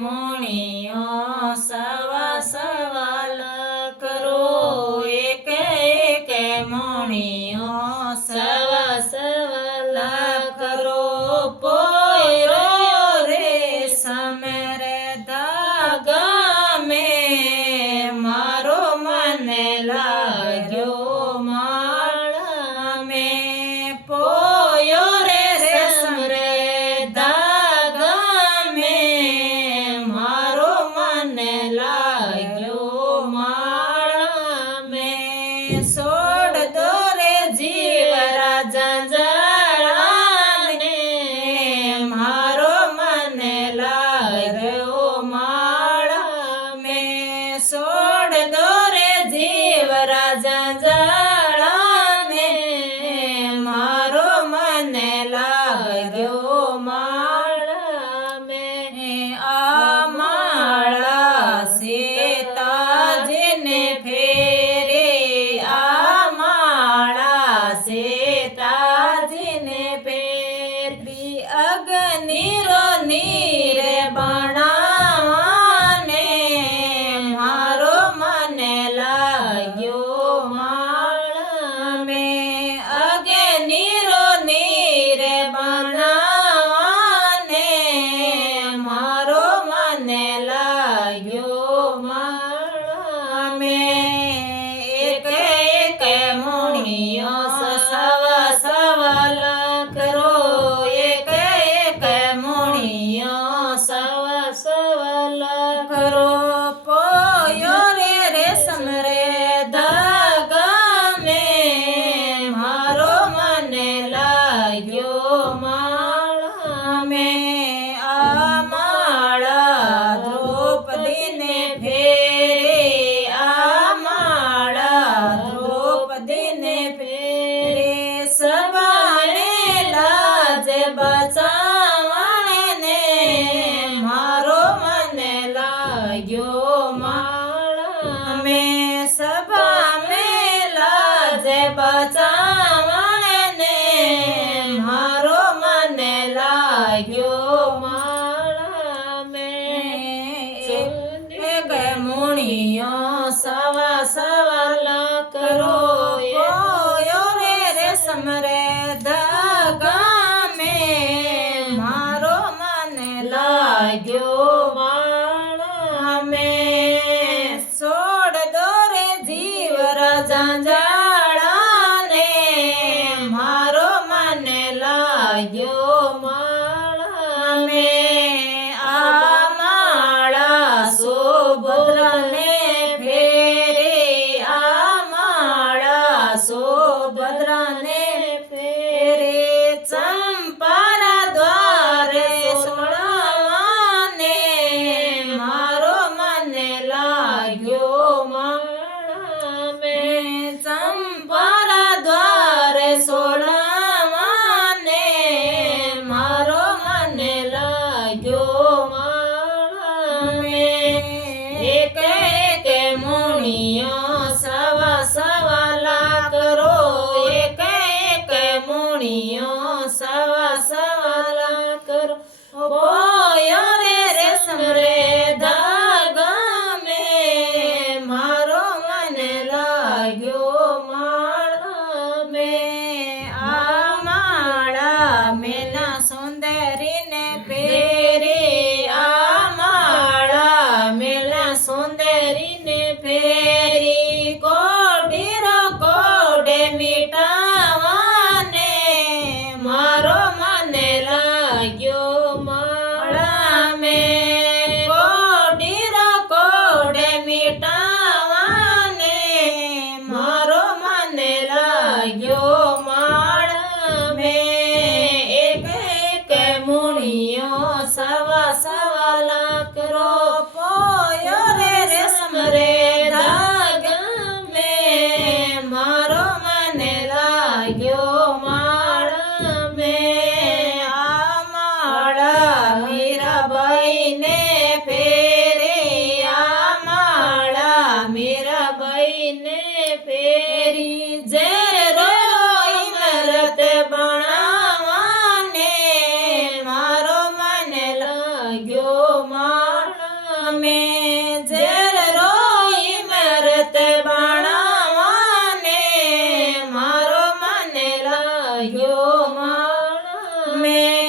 મોણીઓ સવા સવાલ કરો, એક એક મોણીઓ સવા સવાલ કરો. પોયરો રે સમરે ધાગા મેં, મારો મને લાગ્યો માળા મેં. પોયો રે સમરે ધાગા મેં, મારો મને લાગ્યો માળા મેં. સોડ દો રે જીવરા જંજાળાને, મારો મને લાગ્યો માળા મેં. સોડ દો રે જીવરા જંજાળાને, મારો મને લાગ્યો માળા મેં. આ માળા સીતાજીને ફેરે, આ માળા સીતાજીને ફેરી. અગ્નિરો નીરે બનાવવાને, મારો મને લાગ્યો માળા મેં. અગ્નિરો નીરે બનાવવાને, મારો મને લાગ્યો માળા મેં. એક એક મોણીઓ સવા સવાલ કરો, એક એક મોણીઓ સવા સવાલ કરો. પોયો રે રેશમ રે ધાગા મેં, મારો મને લાગ્યો માળા મેં. આ માળા દ્રૌપદીને ફેરે, આ માળા દ્રૌપદીને ફેરે. સબાને લાજે બચાવવાને, મારો મને લાગ્યો માળા મેં. સભા મેં લાજે બચાવવાને, મારો મને લાગ્યો માળા મેં. એક મોણીઓ સવા સવાલ કરો, પોયો રે રેશમ રે ધાગા મેં, મારો મને લાગ્યો માળા મેં. સોડ દો રે જીવરા જંજાળાને, મારો મને લાગ્યો માળા મેં. આ માળા સુભદ્રાને ફેરે, આ માળા સુભદ્રાને ફેરે. ચંપારા દ્વારે સોળવાને, મારો મને લાગ્યો માળા મેં. ચંપારા દ્વારે સોળવાને, મારો મને લાગ્યો માળા મેં. એક એક મોણીઓ સવા સવાલ કરો, એક એક મોણીઓ સવા સવાલ કરો. પોયો રે રેશમ રે ધાગા મેં, મારો મને લાગ્યો માળા મેં. આ માળા મેના સુંદરીને ફેરે, આ માળા મેલા સુંદરીને ફેરી. કોડીરો કોડે મીઠાવાને, મારો મને લાગ્યો માળા મેં. કોડીરો કોડે મીઠાવાને, મારો મને લાગ્યો માળા મેં. એક એક મોણીઓ સવા સવાલ કરો, પોયો રે રેશમ રે ધાગા મેં, મારો મને લાગ્યો માળા મેં. આ માળા મીરાબાઈને ફેરે, આ માળા મીરાબાઈને ફેરી. જે રોઈ મરત બનાવવાને, મારો મને લાગ્યો માળા મેં